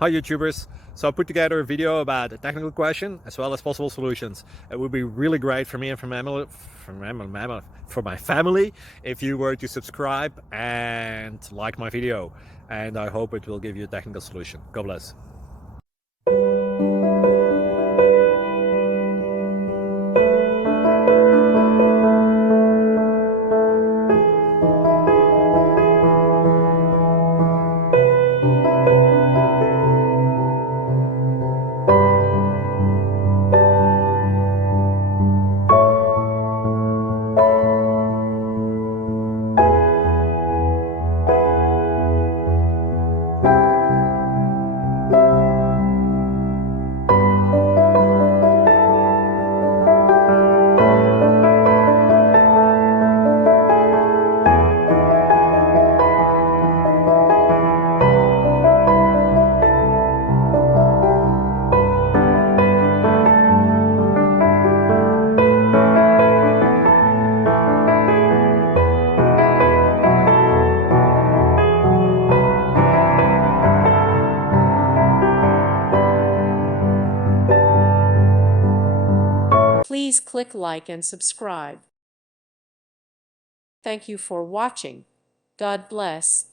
Hi YouTubers! So I put together a video about a technical question as well as possible solutions. It would be really great for me and for my family if you were to subscribe and like my video. And I hope it will give you a technical solution. God bless. Please click like and subscribe. Thank you for watching. God bless.